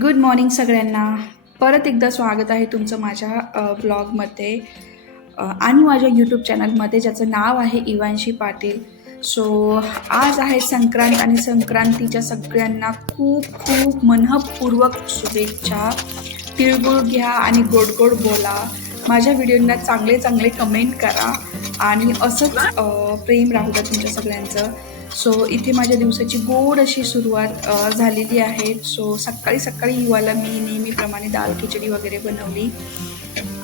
Good morning सगळ्यांना. परत एकदा स्वागत आहे तुमचं माझ्या ब्लॉगमध्ये आणि माझ्या यूट्यूब चॅनलमध्ये ज्याचं नाव आहे इवांशी पाटील. सो आज आहे संक्रांत आणि संक्रांतीच्या सगळ्यांना खूप खूप मनःपूर्वक शुभेच्छा. तिळगुळ घ्या आणि गोड गोड बोला. माझ्या व्हिडिओंना चांगले चांगले कमेंट करा. आणि असंच प्रेम राहू द्या तुमच्या सगळ्यांचं. सो इथे माझ्या दिवसाची गोड अशी सुरुवात झालेली आहे. सो सकाळी सकाळी युवाला मी नेहमीप्रमाणे दाल खिचडी वगैरे बनवली.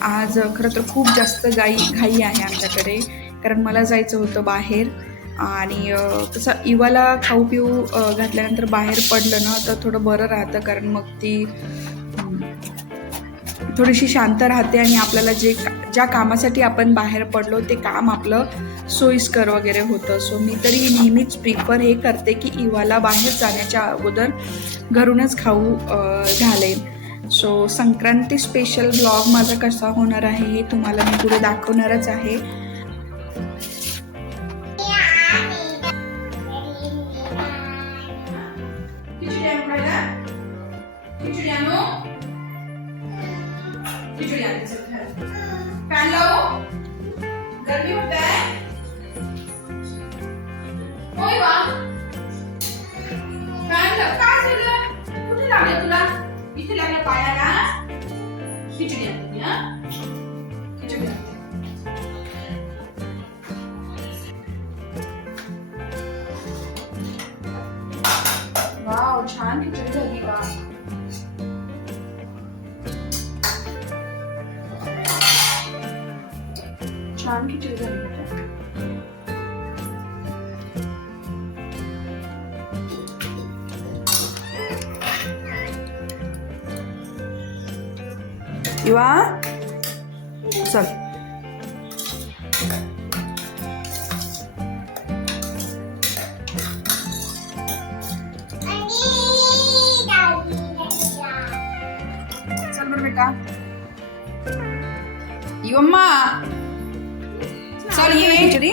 आज खरं तर खूप जास्त गाई घाई आहे आमच्याकडे कारण मला जायचं होतं बाहेर. आणि तसं इवाला खाऊ पिऊ घातल्यानंतर बाहेर पडलं ना तर थोडं बरं राहतं कारण मग ती थोडीशी शांत राहते आणि आपल्याला जे ज्या कामासाठी आपण बाहेर पडलो ते काम आपलं सोयीस्कर वगैरे होतं. सो मी तरी नेहमीच प्रिफर हे करते की इवाला बाहेर जाण्याच्या अगोदर घरूनच खाऊ घालेन. सो संक्रांती स्पेशल ब्लॉग माझा कसा होणार आहे हे तुम्हाला मी पुढे दाखवणारच आहे. खिचडी आणते युम्मा चल ये. खिचडी?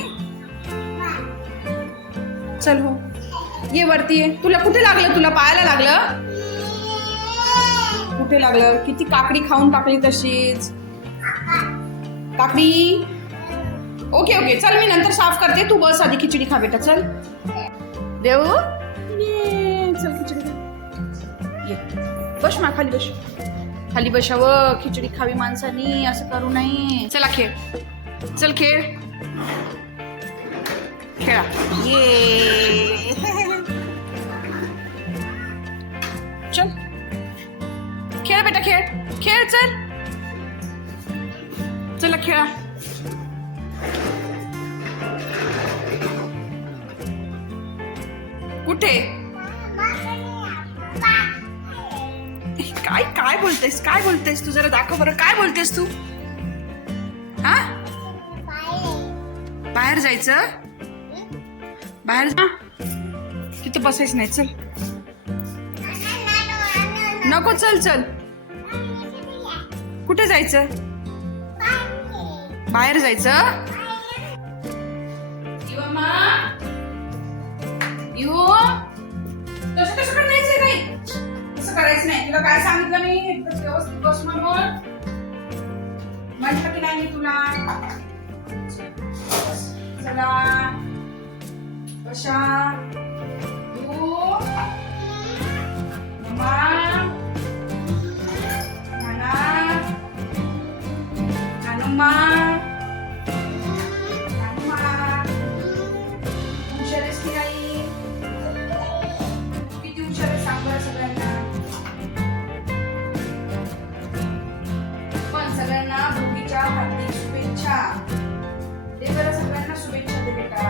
चल हो. ये वरती ये. तुला कुठे लागलं? तुला पायाला लागलं? कुठे लागलं? किती काकडी खाऊन टाकली तशीच. काकडी. ओके ओके चल मी नंतर साफ करते. तू बस आधी खिचडी खा बेटा. चल. देऊ? ये चल खिचडी. ये. बस मा खाली बस. खाली बसावं खिचडी खावी माणसानी असं करू नये. चला खेळ. चल खेळ. खेळा. ये. चल. खेळ बेटा खेळ. खेळ चल. चला खेळा. कुठे? काय बोलतेस? काय बोलतेस तू? जरा दाखव बरं. काय बोलतेस तू? हा? बाहेर जायचं? बाहेर जा. तिथं बसायचं नाही. चल. नको चल चल. कुठे जायचं? बाहेर जायचं? किंवा करायचं नाही तुला काय सांगितलं मी एकदम व्यवस्थित बस म्हणून म्हटलं की नाही मी तुला चला बशा येऊ मम्मा नाना शुभेच्छा ते बरं सगळ्यांना शुभेच्छा दे बेटा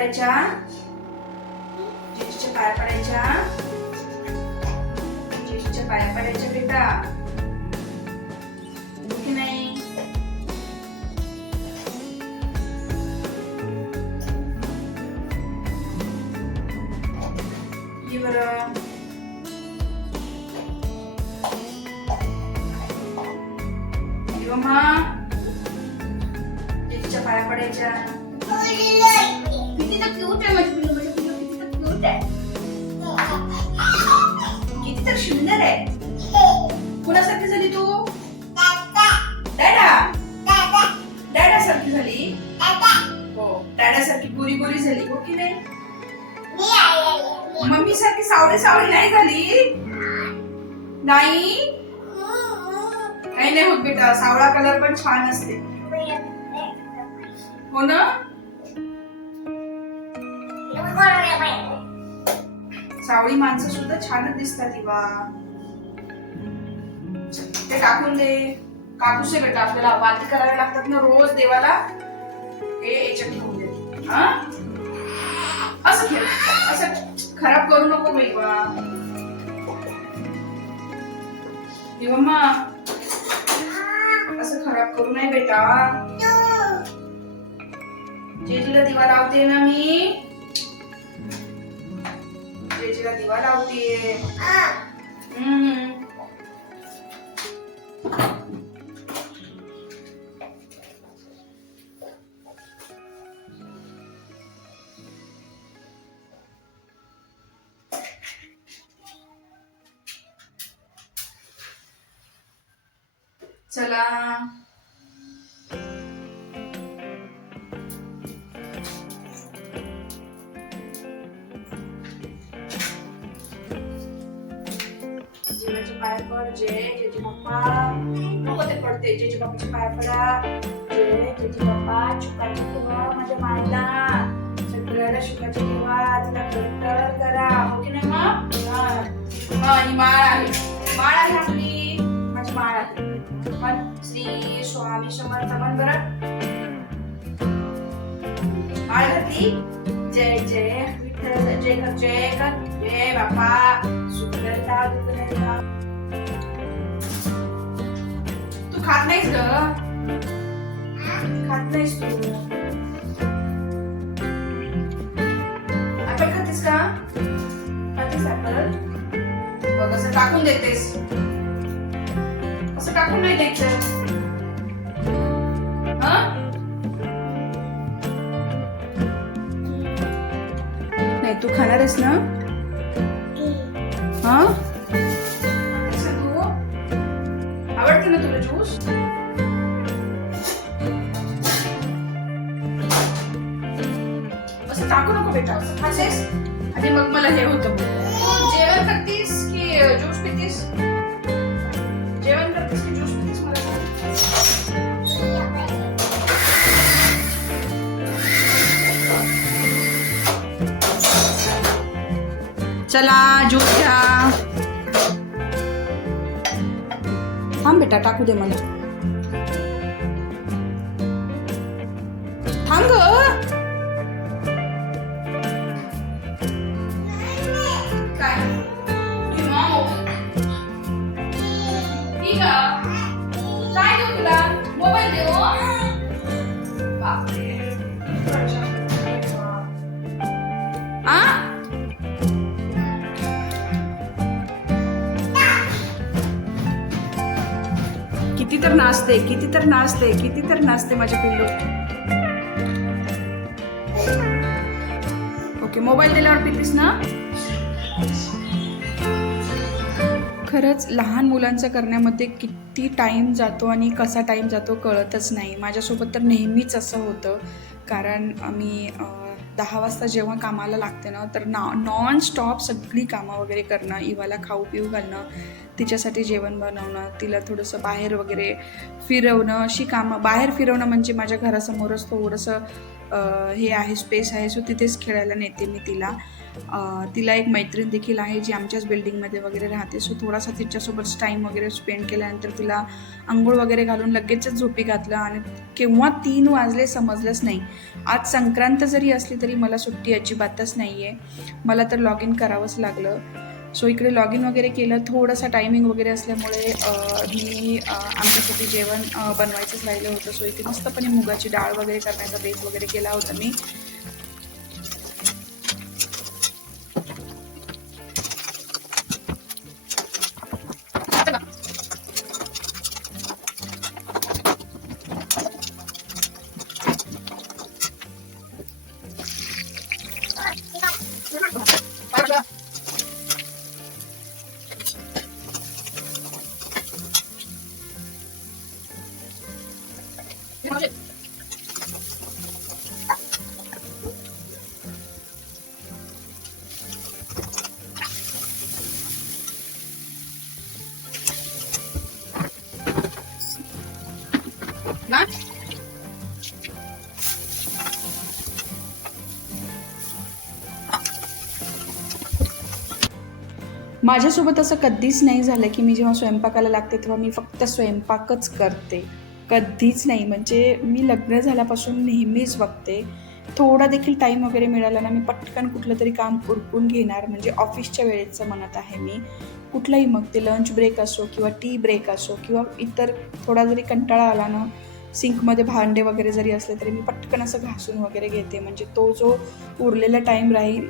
बाप्पाच्या पाया पडायच्या जिजीच्या पाया पडायच्या जिजीच्या पाया पडायच्या बेटा हो की नाही ये बरं ये मम्मा जिजीच्या पाया पडायच्या किती तर आहे किती तर सुंदर आहे कुणासारखी झाली तू डॅडा डॅडा सारखी झाली हो डॅडा सारखी गोरी गोरी झाली हो की नाही मम्मी सारखी सावळी सावळी नाही झाली नाही काही नाही होत बेटा सावळा कलर पण छान असते. हो ना? सावळी माणसं सुद्धा छानच दिसतात दिवा ते टाकून दे. कापूस आहे बेटा आपल्याला वाती करावे लागतात ना रोज देवाला. हे याच्यात ठेवून दे. हा? असं असं खराब करू नको बाई बा मम्मा असं खराब करू नये बेटा. जेजीला दिवा लावते ना मी जेजीला दिवा लावते पाय पड जय जेजी बाप्पा नको ते पडते जेजी बाप्पाचे पाय पडा जय जेजी बाप्पा चुकाचे ठेवा माझ्या मायला सगळ्याला शुकाचे ठेवा तिला कट्टर करा हो की नाही मग हा. ही माळ आहे माळ आहे आपली माझी माळ आहे मन श्री स्वामी समर्थ मन बरं माळ घातली जय जय विठ्ठल जय कर जय कर जय बाप्पा सुंदरता दुर्गता खात नाहीस ग. खात नाहीस तू. ऍपल खातेस का? खातेस ऍपल बघ असं टाकून देतेस. असं टाकून नाही द्यायचं. हं? नाही तू खाणार आहेस ना? हा? आवडते ना तुला ज्यूस असं टाकू नको बेटा असं खातेस? आणि मग मला हे होतं. जेवण करतीस की ज्यूस पितीस? जेवण करतीस की ज्यूस पितीस मला? चला ज्यूस घ्या. थांब बेटा टाकू दे मला. थांब ग. तर नाचते किती तर नाचते किती तर नाचते माझे पिल्लू. ओके मोबाईल दिल्यावर पितीस ना? खरंच लहान मुलांचं करण्यामध्ये किती टाईम जातो आणि कसा टाईम जातो कळतच नाही. माझ्यासोबत तर नेहमीच असं होतं. कारण आम्ही दहा वाजता जेव्हा कामाला लागते ना तर ना नॉन स्टॉप सगळी कामं वगैरे करणं इवाला खाऊ पिऊ घालणं तिच्यासाठी जेवण बनवणं तिला थोडंसं बाहेर वगैरे फिरवणं अशी कामं. बाहेर फिरवणं म्हणजे माझ्या घरासमोरच थोडंसं हे आहे स्पेस आहे सो तिथेच खेळायला नेते मी तिला. तिला एक मैत्रीण देखील आहे जी आमच्याच बिल्डिंगमध्ये वगैरे राहते. सो थोडासा तिच्यासोबत टाईम वगैरे स्पेंड केल्यानंतर तिला आंघोळ वगैरे घालून लगेचच झोपी घातलं आणि केव्हा तीन वाजले समजलंच नाही. आज संक्रांत जरी असली तरी मला सुट्टी अजिबातच नाही आहे मला तर लॉग इन करावंच लागलं. सो इकडे लॉग इन वगैरे केलं. थोडासा टायमिंग वगैरे असल्यामुळे मी आमच्यासाठी जेवण बनवायचंच राहिलं होतं. सो इथे मस्तपणे मुगाची डाळ वगैरे करण्याचा बेस वगैरे केला होता मी. माझ्यासोबत असं कधीच नाही झालं की मी जेव्हा स्वयंपाकाला लागते तेव्हा मी फक्त स्वयंपाकच करते. कधीच नाही. म्हणजे मी लग्न झाल्यापासून नेहमीच बघते. थोडा देखील टाईम वगैरे मिळाला ना मी पटकन कुठलं तरी काम उरकून घेणार. म्हणजे ऑफिसच्या वेळेचं म्हणत आहे मी. कुठलाही मग ते लंच ब्रेक असो किंवा टी ब्रेक असो किंवा इतर थोडा जरी कंटाळा आला ना सिंकमध्ये भांडे वगैरे जरी असले तरी मी पटकन असं घासून वगैरे घेते. म्हणजे तो जो उरलेला टाईम राहील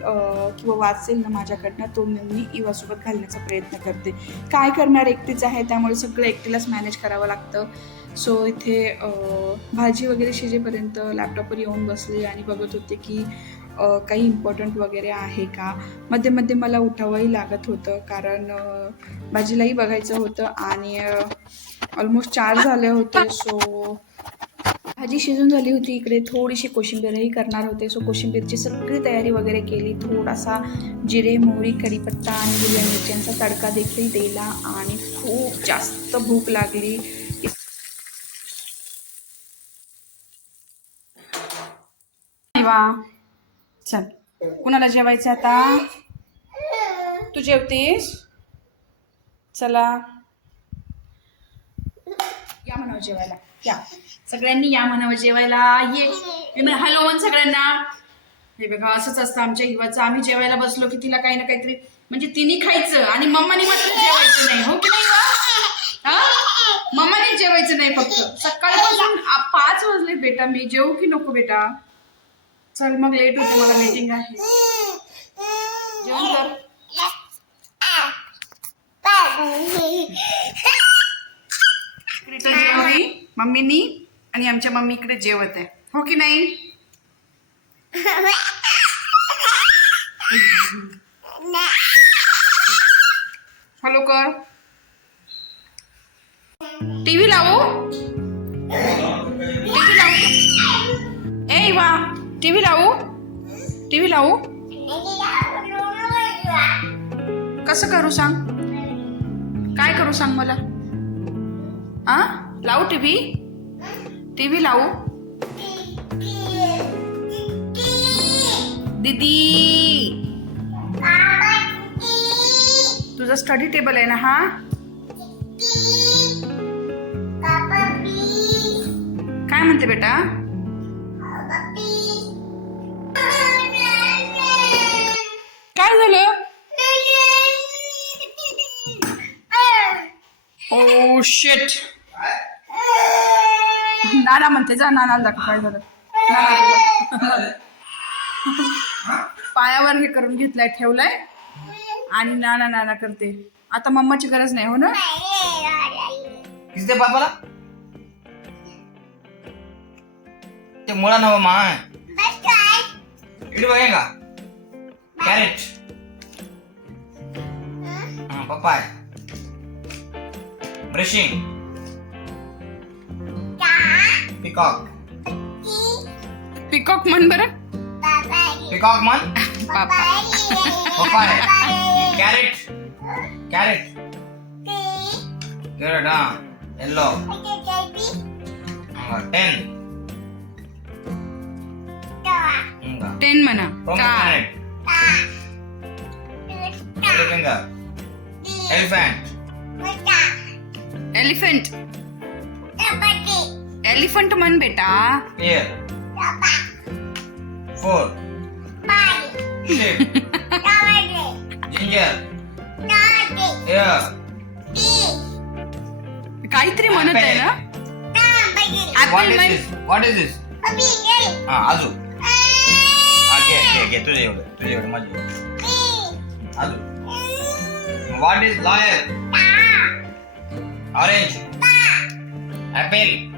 किंवा वाचेल ना माझ्याकडनं तो मी इवासोबत घालण्याचा प्रयत्न करते. काय करणार एकटीच आहे त्यामुळे सगळं एकटीलाच मॅनेज करावं लागतं. सो इथे भाजी वगैरे शिजेपर्यंत लॅपटॉपवर येऊन बसले आणि बघत होते की काही इम्पॉर्टंट वगैरे आहे का? मध्ये मध्ये मला उठावंही लागत होतं कारण भाजीलाही बघायचं होतं आणि ऑलमोस्ट चार झाले होते सो भाजी शिजून झाली होती इकडे. थोडीशी कोशिंबीरही करणार होते सो कोशिंबीरची सगळी तयारी वगैरे केली. थोडासा जिरे मोहरी कढीपत्ता आणि हिरव्या मिरच्यांचा तडका देखील दिला आणि खूप जास्त भूक लागली. चल कुणाला जेवायचं आता? तू जेवतीस? चला. या म्हणावं जेवायला. या. सगळ्यांनी या म्हणावं जेवायला. ये. मी हॅलो म्हण सगळ्यांना. हे बघा असंच असतं आमच्या युवाचं आम्ही जेवायला बसलो की तिला काही ना काहीतरी म्हणजे तिने खायचं आणि मम्माने मात्र जेवायचं नाही. हो की नाही हो? मम्माने जेवायचं नाही फक्त. सकाळपासून पाच वाजले बेटा. मी जेवू की नको बेटा? चल मग लेट होते. मला मीटिंग आहे. जेवण कर. Ah. तर जेवली. मम्मीनी आणि आमच्या मम्मी इकडे जेवत आहे. हो की नाही? हॅलो कर. टीव्ही लावू? टीव्ही लावू? ए वा टीव्ही लावू? टीव्ही लावू? कसं करू सांग? काय करू सांग मला? हा लावू टी व्ही टी व्ही लावू दीदी तुझा स्टडी टेबल आहे ना हा काय म्हणते बेटा काय झालं ओ शेट नाना म्हणते जा नानाला दाखव काय झालं. पायावर हे करून घेतलाय ठेवलाय. आणि नाना नाना करते. आता मम्माची गरज नाही हो ना? किसते पापाला? ते मुळा नव माय इकडे का कॅरेट पप्पा ब्रशिंग पिकॉक. पिकॉक म्हण बरं. पिकॉक मन पापा पपाय कॅरेट. कॅरेट. कॅरेट हा. येल्लो टेन टेन म्हणा. फिंगर एलिफंट एलिफंट म्हण बेटा. Pear four shape ginger air काहीतरी म्हणत आहे ना व्हॉट ऍपल इज म्हण दिस व्हॉट इज दिस हा अजून हा घे घे घे तुझे एवढं तुझे एवढं माझे एवढं. अजून what is lawyer orange apple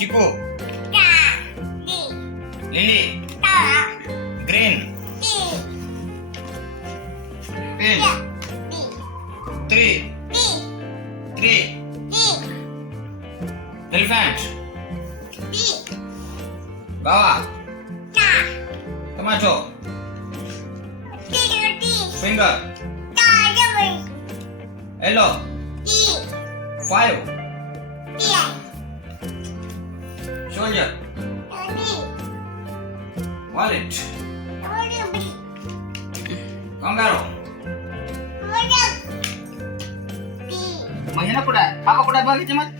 chikoo lily green pin three three elephant guava tomato finger yellow five shoulder wallet kangaroo महिना कुठं आहे पापा कुठं आहे बघ याच्यामध्ये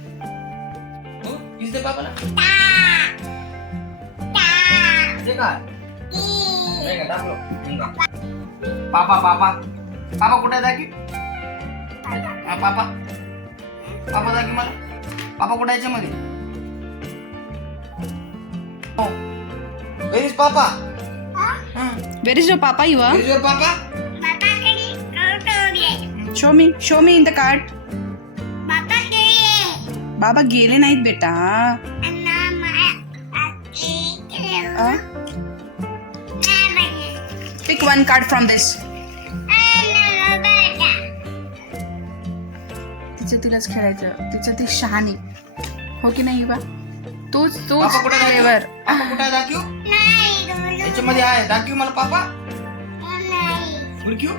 हो किस दे पापाला ते काय नाही का दाखव मुंगा. पापा पापा पापा कुठे आहे दाखी हा पापा पापा दाखी मला पापा कुठे आहे याच्यामध्ये हो where is papa where is your papa your where is your papa show me show me in the cart बाबा गेले नाहीत बेटा pick one card from this तिचं तिलाच खेळायचं. तिचं ती शहाणी. हो की नाही बा तोच तोच पापा कुठे आहे फ्लेवर? पापा कुठे आहे? दाखव. याच्यामध्ये आहे. दाखव मला पापा. हुडक्यू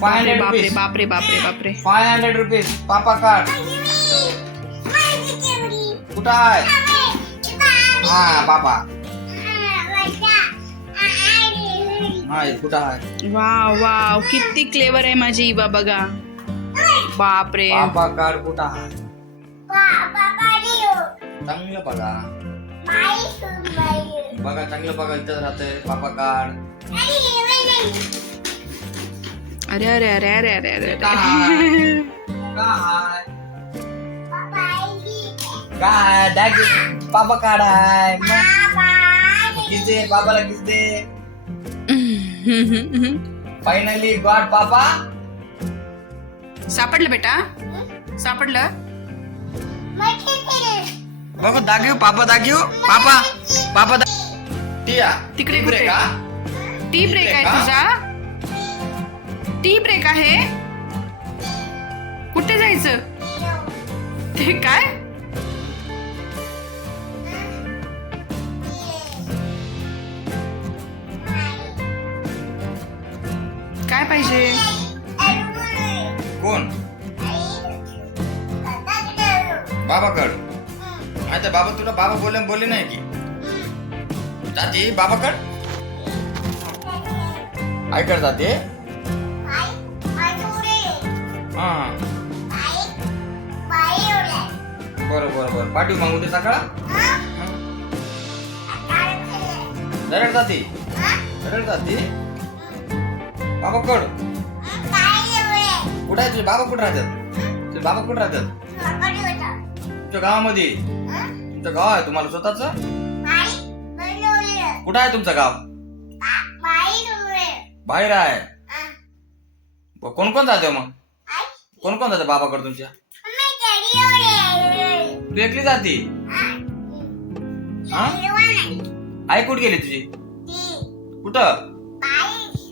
बापरे 500 बापरे rupees. बापरे बापरे बापरे. Five hundred rupees. Papa card कुठं आहे? हा पापा हा कुठं आहे? Wow wow. किती क्लेवर आहे माझी इवा बघा बापरे. पापा कार्ड कुठं आहे चांगलं बघा. बघा चांगलं बघा इथं राहतंय. पापा कार्ड अरे अरे अरे अरे अरे अरे अरे काय काय दाखव पापा कार्ड आहे किस दे? किस दे? फायनली गॉड पापा. सापडलं बेटा. सापडलं? बघू दाखव पापा दाखव पापा पापा दा- टिया तिकडे कुठे? ब्रेक, हा? टी ब्रेक आहे? तुझा. टी ब्रेक आहे? कुठे जायचं? ते काय? काय पाहिजे? बाबा कड. आता बाबा तुला बाबा बोलले बोलले नाही की. जाते बाबा कड. आई कड जाते. हा. बरं बरं बरं. पाठवू मग उद्या सकाळ डायरेक्ट जाते. डायरेक्ट जाते. बाबा कड. कुठं आहे तुझे? बाबा कुठं राहतात? तुझे बाबा कुठं राहतात? तुमच्या गावामध्ये? तुमचं गाव आहे तुम्हाला स्वतःच? कुठं आहे तुमचं गाव? बाहेर आहे. ब- कोण कोण जाते मग? कोण कोण जाते बाबाकडे तुमच्या? तू एकली जाते? हा? आई कुठे गेली तुझी? कुठं?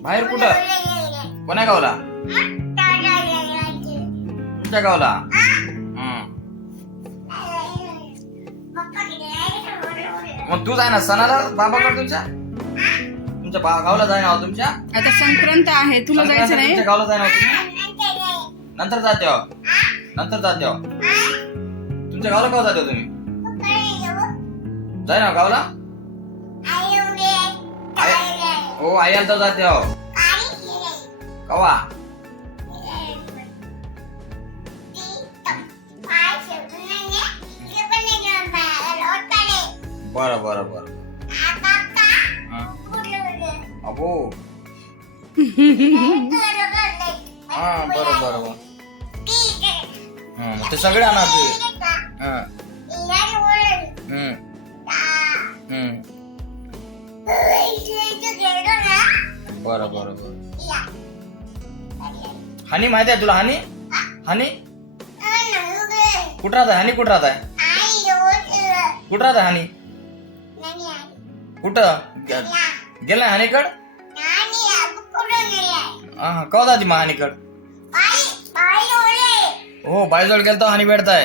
बाहेर कुठं? कोण्या गावला? तुमच्या गावला? मग तू जाय ना सणाला बाबाकडे तुमच्या? तुमच्या बा- गावला जाय ना तुमच्या? आता संक्रांत आहे तुला जायचं नाही? तुमच्या गावला जाय ना तुम्ही? नंतर जाते हो. नंतर जाते हो. तुमच्या गावला केव्हा जाते हो तुम्ही? जाय ना गावला? हो आई आलं तर जाते हो. कवा? बरं बरं बरं. हं. अबो. हा बरं बरं बरं. हं, ते सगळे आणा ते. हं, हं, हं. बरं बरं बरं. हानी माहिती आहे तुला हानी? हानी? कुठं राहत आहे हानी कुठं राहत आहे कुठं राहत आहे हानी? कुठं गेलाय हानीकड हा हा कवा जाती मग हानीकड हो बायजवळ गेलतो हानी भेटताय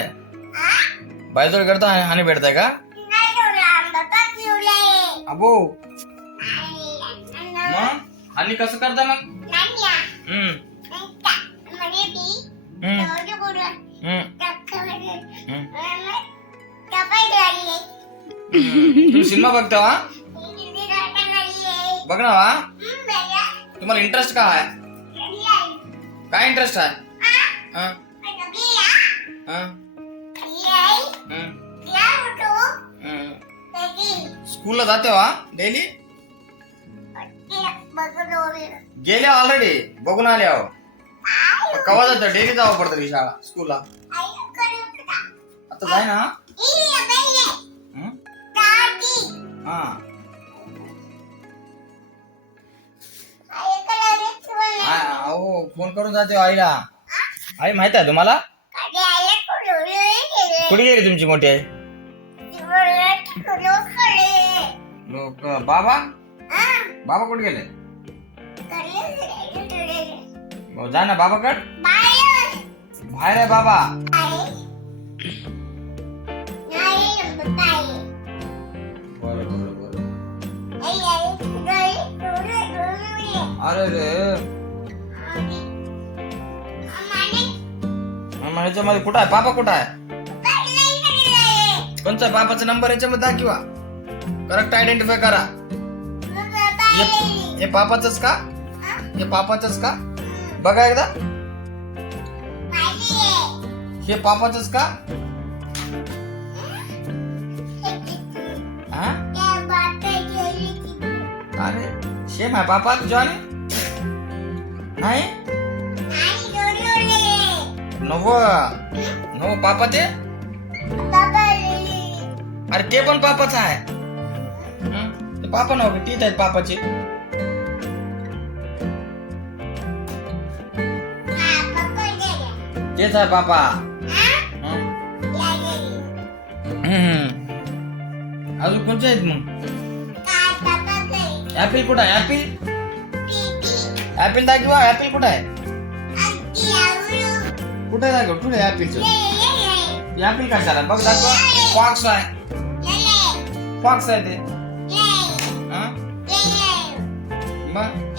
बायजवळ गेलतो हानी भेटताय का अबो मग हानी कसं करता मग हम्म हम्म सिनेमा बघता वा बघ. ना तुम्हाला इंटरेस्ट का आहे? काय इंटरेस्ट आहे? हं? हं? हं? हं. स्कूलला जाते वा डेली गेले ऑलरेडी बघून आले अहो कवा जातं? डेली जावं पडतं की शाळा स्कूलला आता जाय ना हं? हा. फोन करून जाते आईला. आई माहीत आहे तुम्हाला? कुठे गेली तुमची मोठी आई? लोक बाबा? बाबा कुठे गेले? हो, जा ना बाबाकड. बाहेर. आहे बाबा. बरं बरं बरं. अरे रे. मग ह्याच्यामध्ये कुठं आहे? पापा कुठं आहे? कोणचा? पापाचा नंबर याच्यामध्ये दाखवा. करेक्ट आयडेंटिफाय करा. हे पापाचंच का? हे पापाचंच का? बघा एकदा. हे पापाचंच का? हा? अरे शेम आहे. पापा जॉनी नाही? नव. नव पापा ते? अरे ते पण पापाच आहे. हं? ते पापा नव तीच आहेत पापाचे. तेच आहे पापा. अजून कोणते आहेत मग? ऍपिल कुठं आहे? ऍपिल ऍपिल दाखवा ऍपिल कुठं आहे? कुठे दाखव कुठे ऍपिलचं ऍपिल कशाला? बघ दाखवा. फॉक्स आहे. फॉक्स आहे ते. हं? मग?